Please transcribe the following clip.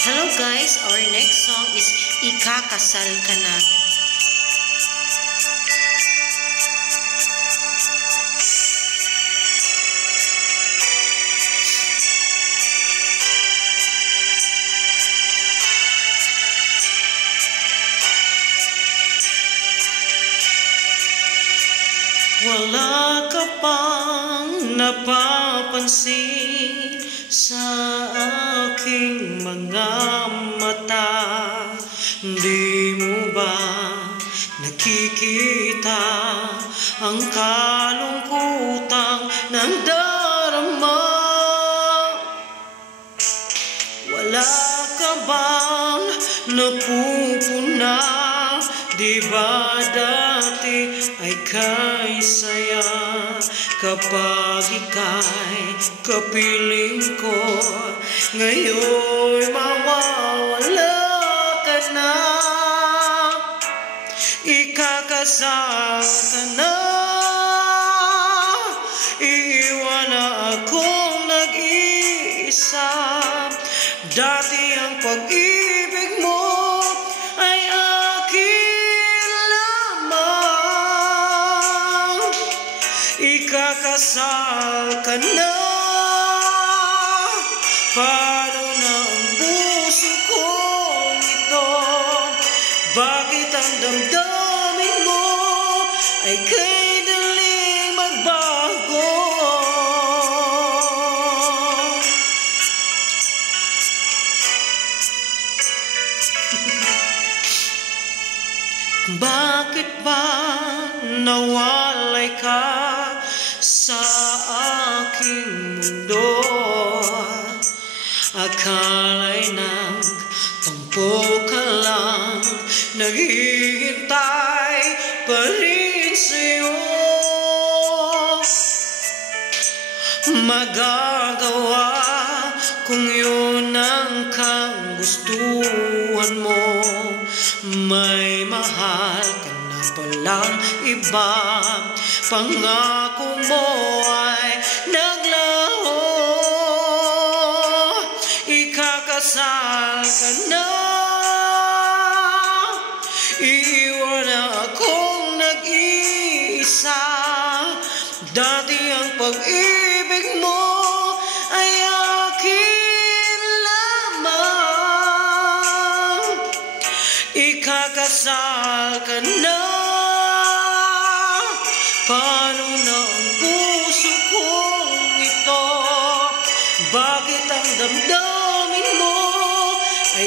Hello guys, our next song is Ikakasal Ka Na. Wala ka pang napapansin sa aking mga mata. Di mo ba nakikita ang kalungkutang nandarama? Wala ka bang napupuna? Di ba dati ay kay saya kapag ika'y kapiling ko? Ngayon mawawala ka na. Ikakasal ka na. Iiwan na akong nag-iisa. Dati ang pag-ibig mo ay akin lamang. Ikakasal ka na. Paano na ang puso kong ito? Bakit ang damdamin mo ay kay daling magbago? Bakit ba nawalay ka sa aking mundo? Akala'y nagtampo ka lang, naghihintay pa rin sa'yo. Magagawa kung yun ang kagustuhan mo. May mahal ka na palang iba, pangako mo ay naglaho. Ikakasal ka na. Iiwan na akong nag-iisa. Dati ang pag-ibig mo ay akin lamang. Ikakasal ka na. Paano na ang puso kong ito? Bakit ang damdamin mo ay